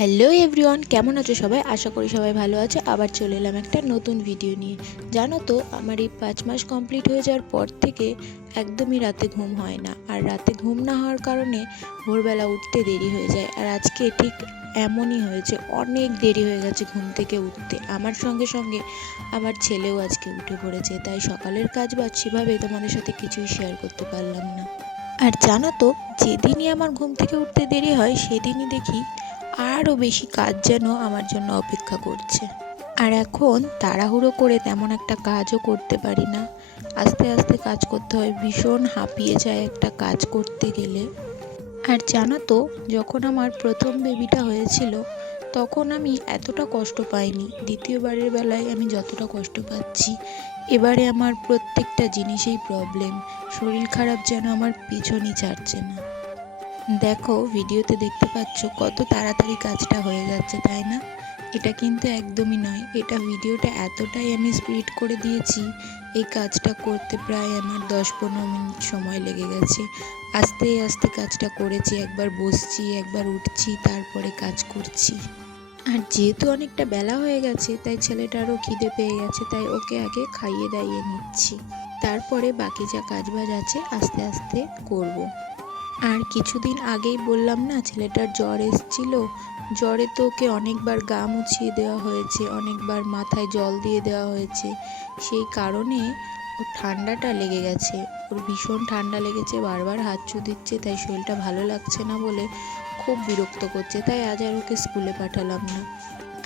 Hello everyone, কেমন আছো সবাই? আশা করি সবাই ভালো আছে। আবার চলে এলাম একটা নতুন ভিডিও নিয়ে। জানো তো, আমার এই 5 মাস কমপ্লিট হয়ে যাওয়ার পর থেকে একদমই রাতে ঘুম হয় না। আর রাতে ঘুম না হওয়ার কারণে ভোরবেলা উঠতে দেরি হয়ে যায়। আর আজকে ঠিক এমনই হয়েছে, অনেক দেরি হয়ে গেছে ঘুম থেকে উঠতে। আমার সঙ্গে সঙ্গে আমার ছেলেও আজকে উঠে পড়েছে, তাই সকালের কাজ বাজ সেভাবে তোমাদের সাথে কিছুই শেয়ার করতে পারলাম না। আর জানো তো, যেদিনই আমার ঘুম থেকে উঠতে দেরি হয় সেদিনই দেখি আরও বেশি কাজ যেন আমার জন্য অপেক্ষা করছে। আর এখন তাড়াহুড়ো করে তেমন একটা কাজও করতে পারি না, আস্তে আস্তে কাজ করতে হয়। ভীষণ হাঁপিয়ে যায় একটা কাজ করতে গেলে। আর জানো তো, যখন আমার প্রথম বেবিটা হয়েছিল তখন আমি এতটা কষ্ট পাইনি। দ্বিতীয়বারের বেলায় আমি যতটা কষ্ট পাচ্ছি। এবারে আমার প্রত্যেকটা জিনিসেই প্রবলেম। শরীর খারাপ যেন আমার পিছনই ছাড়ছে না। দেখো, ভিডিওতে দেখতে পাচ্ছ কত তাড়াতাড়ি কাজটা হয়ে যাচ্ছে, তাই না? এটা কিন্তু একদমই নয়, এটা ভিডিওটা এতটাই আমি স্পিড করে দিয়েছি। এই কাজটা করতে প্রায় আমার 10-15 মিনিট সময় লেগে গেছে। আস্তে আস্তে কাজটা করেছি, একবার বসছি একবার উঠছি তারপরে কাজ করছি। আর যেহেতু অনেকটা বেলা হয়ে গেছে তাই ছেলেটারও খিদে পেয়ে গেছে, তাই ওকে আগে খাইয়ে দাইয়ে নিচ্ছি। তারপরে বাকি যা কাজবাজ আছে আস্তে আস্তে করব। আর কিছুদিন আগেই বললাম না, ছেলেটার জ্বর এসেছিল। জ্বরে তো ওকে অনেকবার গা মুছিয়ে দেওয়া হয়েছে, অনেকবার মাথায় জল দিয়ে দেওয়া হয়েছে। সেই কারণে ওর ঠান্ডাটা লেগে গেছে। ওর ভীষণ ঠান্ডা লেগেছে, বারবার হাঁচু দিচ্ছে, তাই শরীরটা ভালো লাগছে না বলে খুব বিরক্ত করছে। তাই আজ আর ওকে স্কুলে পাঠালাম না।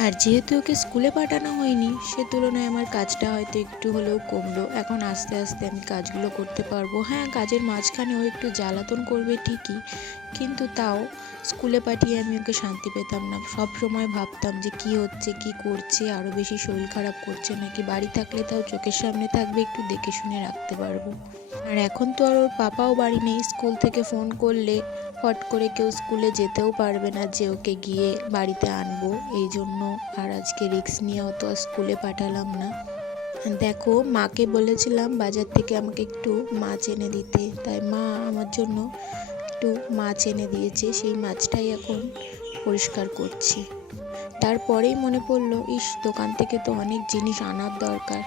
আর যেহেতু ওকে স্কুলে পাঠানো হয়নি, সে তুলনায় আমার কাজটা হয়তো একটু হলেও কমলো। এখন আস্তে আস্তে আমি কাজগুলো করতে পারবো। হ্যাঁ, কাজের মাঝখানে ও একটু জ্বালাতন করবে ঠিকই, কিন্তু তাও স্কুলে পাঠিয়ে আমি ওকে শান্তি পেতাম না। সব সময় ভাবতাম যে কি হচ্ছে, কি করছে, আরও বেশি শরীর খারাপ করছে নাকি। বাড়ি থাকলে তাও চোখের সামনে থাকবে, একটু দেখে শুনে রাখতে পারবো। আর এখন তো আর ওর পাপাও বাড়ি নেই। স্কুল থেকে ফোন করলে হট করে কেউ স্কুলে যেতেও পারবে না যে ওকে গিয়ে বাড়িতে আনবো। এই জন্য আর আজকে রিস্ক নিয়ে অত স্কুলে পাঠালাম না। দেখো, মাকে বলেছিলাম বাজার থেকে আমাকে একটু মাছ এনে দিতে, তাই মা আমার জন্য একটু মাছ এনে দিয়েছে। সেই মাছটাই এখন পরিষ্কার করছি। তারপরেই মনে পড়লো, দোকান থেকে তো অনেক জিনিস আনার দরকার।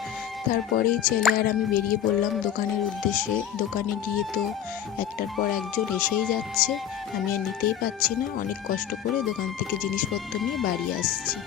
তারপরেই ছেলে আর আমি বেরিয়ে পড়লাম দোকানের উদ্দেশ্যে। দোকানে গিয়ে তো একটার পর একজন এসেই যাচ্ছে, আমি আর নিতেই পারছি না। অনেক কষ্ট করে দোকান থেকে জিনিসপত্র নিয়ে বাড়ি আসছি।